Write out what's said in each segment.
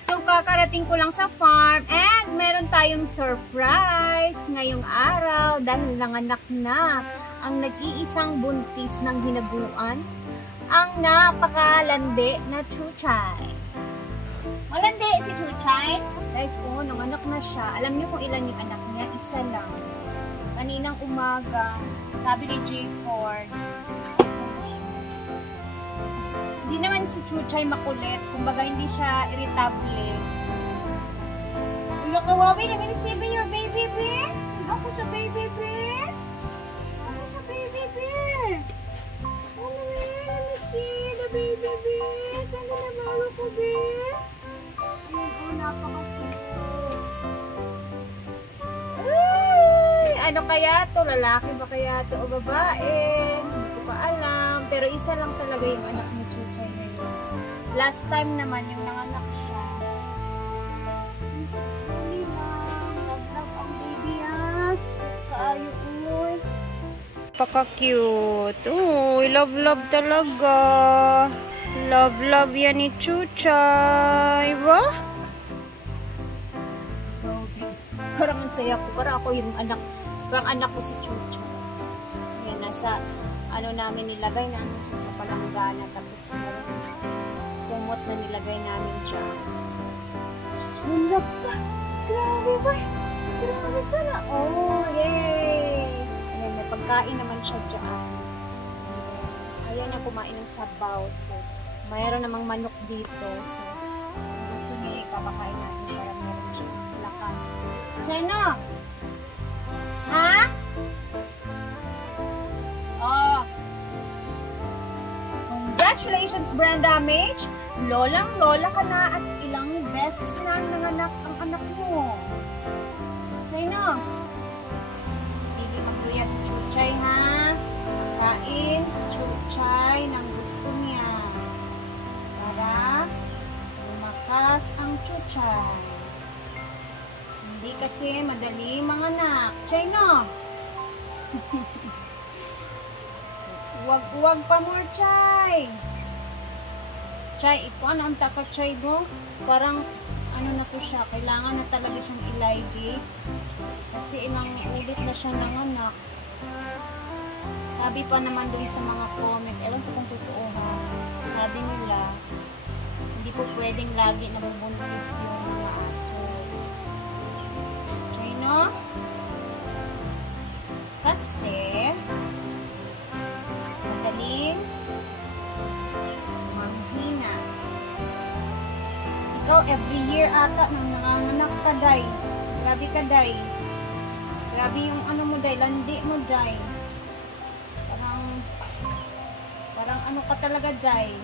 So, kakarating ko lang sa farm and meron tayong surprise ngayong araw dahil nanganak na ang nag-iisang buntis ng hinaguan, ang napakalandi na Chuchay. Malandi si Chuchay. Guys, nanganak na siya. Alam niyo kung ilan yung anak niya? Isa lang. Kaninang umaga, sabi ni J. Ford, hindi naman si Chuchay makulit. Kumbaga, hindi siya irritable. Ulo kawawi, let me receive your baby bear. Ako sa baby bear. Ako sa baby bear. Oh, let me see the baby bear. Kano na baro ko, bear? Ayun, napaka-cute. Ay, ano kaya to? Lalaki ba kaya to? O babae? Hindi ko pa alam. Pero isa lang talaga yung anak ni Chuchay na yun. Last time naman yung nanganak siya. Sorry lang. Love ang baby yan. Kaayo uy. Paka-cute. Uy, love talaga. Love yan ni Chuchay. Ba? Parang ang saya ko. Parang ako yung anak. Parang anak ko si Chuchay. Yan, nasa namin nilagay namin siya sa palanggana. Tapos kumot na nilagay namin siya. Hulap pa! Grabe ba? Grabe sana! Oh, yay! Ayan, may pagkain naman siya dyan. Ayan na kumain ng sabaw. So, mayroon namang manok dito. So, gusto niya ipapakain natin para meron siya lakas. Chino! Ha? Oh! Congratulations, Brenda Mage! Lolang-lola ka na at ilang beses na nanganak ang anak mo. Chino! Hindi magluya si Chuchay, ha? Kain si Chuchay ng gusto niya. Para lumakas ang Chuchay. Hindi kasi madali manganak. Chino! Uwag pa more, Chay. Chay, ito ano ang takat, Chay mo? Parang, na to siya. Kailangan na talaga siyang iligate. Kasi ilang ulit na siya nanganak. Sabi pa naman dun sa mga comment, ewan ko kung totoo ha. Sabi nila, hindi po pwedeng lagi nabubuntis yung mga aso. Chay, no? Kasi, madaling manghina. Ikaw, every year ata nang nanganganak ka, Day. Grabe ka, Day. Grabe yung mo, Day. Landi mo, Day. Parang ano ka talaga, Day.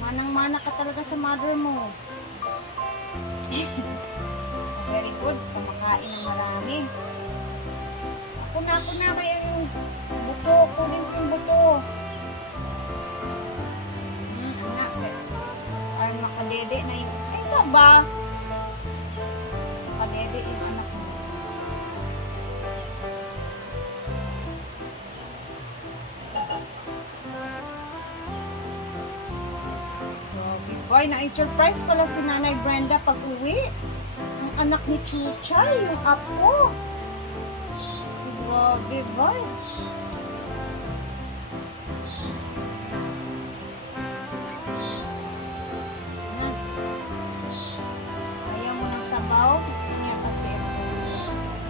Manang-mana ka talaga sa mother mo. Very good. Kumakain ng marami. Ako na kaya yung buto. Kunin ko yung buto. Anak. Parang makadede na yung... Ay, saba? Makadede yung anak mo. Boy, na-surprise pala si Nanay Brenda pag-uwi. Ang anak ni Chuchay, yung apo. Grabe, boy. Ayaw mo ng sabaw. Gusto niya kasi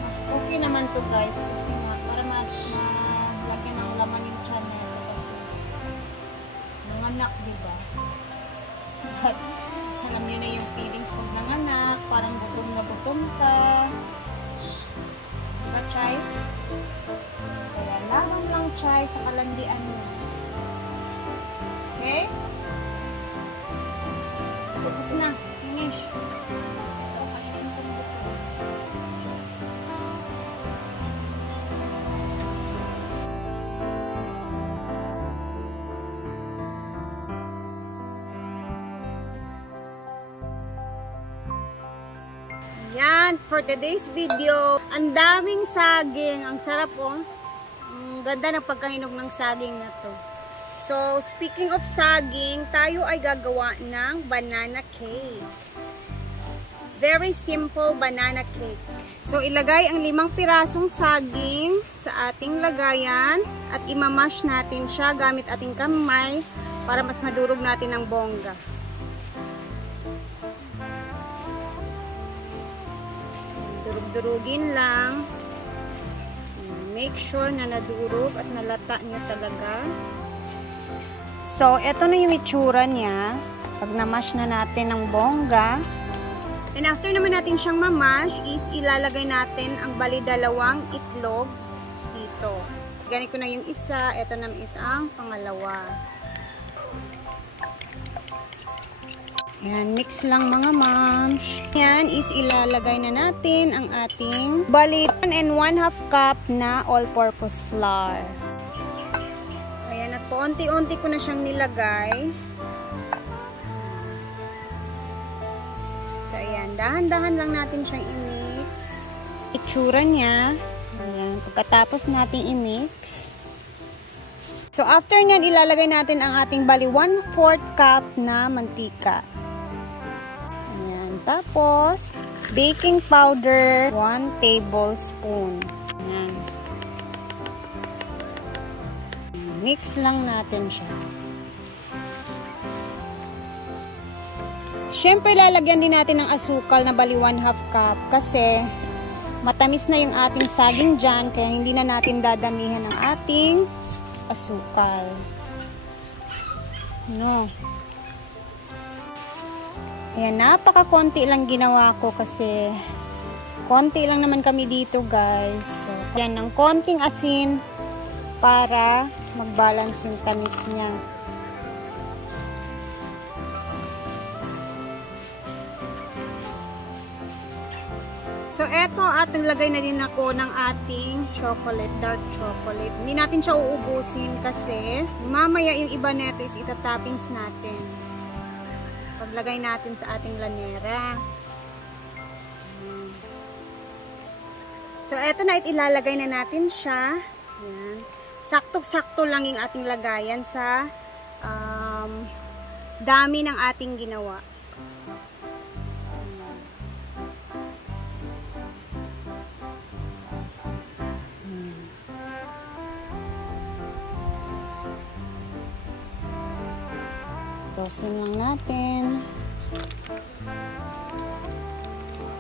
mas okay naman to, guys. Kasi nga, para mas malagyan ng laman yung channel. Kasi nanganak, diba? But, alam niyo na yung feelings pag nanganak. Parang gutom na gutom ka. Diba, Chay? Kaya lamang lang, Chay, sa kalandian mo. Okay? Tapos na. Finish. Yan, for today's video, ang daming saging. Ang sarap, oh. Ang ganda ng pagkahinog ng saging na to. So, speaking of saging, tayo ay gagawa ng banana cake. Very simple banana cake. So, ilagay ang 5 pirasong saging sa ating lagayan at imamash natin siya gamit ating kamay para mas madurog natin ng bongga. Durug-durugin lang. Make sure na nadurog at nalata niya talaga. So, ito na yung itsura niya. Pag namash na natin ng bongga. And after naman natin siyang mamash, is ilalagay natin ang bali 2 itlog dito. Ganit ko na yung isa. Ito naman is ang pangalawa. Yan, mix lang mga moms. Yan is ilalagay na natin ang ating bali 1 1/2 cup na all-purpose flour. Ayan, at paunti-unti ko na siyang nilagay. So, ayan, dahan-dahan lang natin siyang i-mix. Itsura niya. Ayan, pagkatapos natin i-mix. So, after nyan, ilalagay natin ang ating bali 1/4 cup na mantika. Ayan, tapos, baking powder, 1 tablespoon. Ayan. Mix lang natin siya. Siyempre, lalagyan din natin ng asukal na bali 1/2 cup kasi matamis na yung ating saging dyan, kaya hindi na natin dadamihan ng ating asukal. No. Ayan, napaka-konti lang ginawa ko kasi konti lang naman kami dito, guys. So, yan, ng konting asin para mag-balance yung tamis niya. So, eto at naglagay na din ako ng ating chocolate, dark chocolate. Hindi natin siya uubusin kasi mamaya yung iba neto is itatoppings natin. Paglagay natin sa ating lanera. So, eto na ilalagay na natin siya. Ayan. Sakto-sakto lang yung ating lagayan sa dami ng ating ginawa. Tosin lang natin.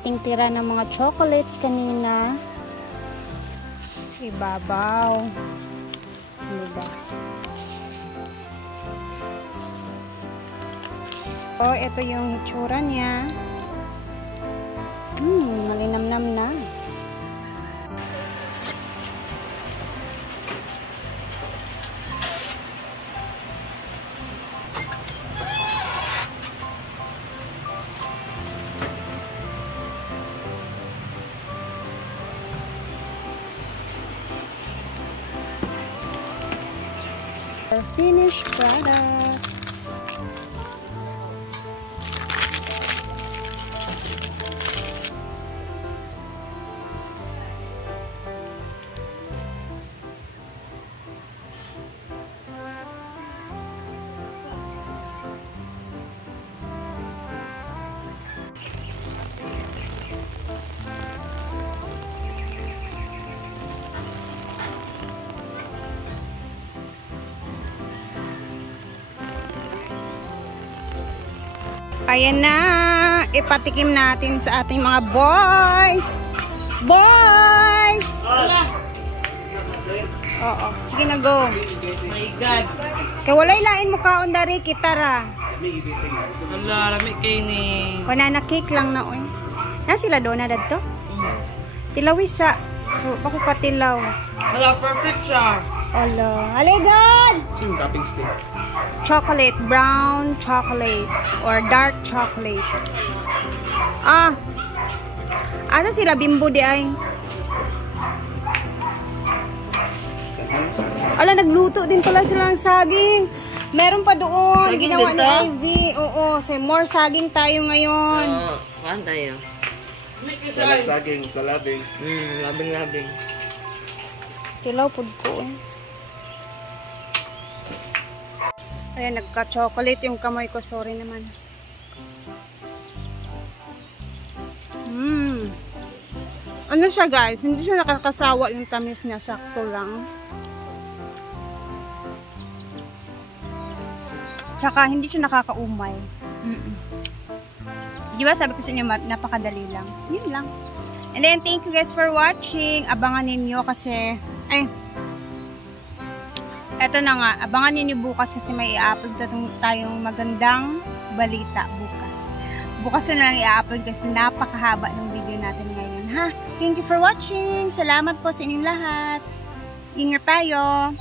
Ting tira ng mga chocolates kanina sa ibabaw. Diba? So, ito yung hitsura niya. Malinamnam na. Our finished product. Ayan na, ipatikim natin sa ating mga boys. Boys! Oo, sige na, go. My God. Kaya walay lain mo kaon dari kita ra. Wala, rami kayo ni... Banana cake lang na, oy. Na sila doon na dadto? Tilawis sa. Bako ka tilaw. Wala, perfect siya. Ala, aligad! Sino toppings din? Chocolate, brown chocolate or dark chocolate. Ah. Asa sila Bimbo di ay? Ala, nagluto din pala sila ng saging. Meron pa doon. Saging Ginawa dito? ni Ivy. Oo, so more saging tayo ngayon. So, kuhan tayo. Saging, salabing. Labing-labing. Tilaw po ko eh. Ayan, nagka-chocolate yung kamay ko. Sorry naman. Ano siya guys, hindi siya nakakasawa yung tamis niya, sakto lang. Tsaka hindi siya nakakaumay. Di ba sabi ko sa inyo, napakadali lang. Yun lang. And then, thank you guys for watching. Abangan ninyo kasi, eto na nga, abangan ninyo bukas kasi may i-upload tayong magandang balita bukas. Bukas na lang i-upload kasi napakahaba ng video natin ngayon, ha? Thank you for watching. Salamat po sa inyong lahat. Ingat tayo.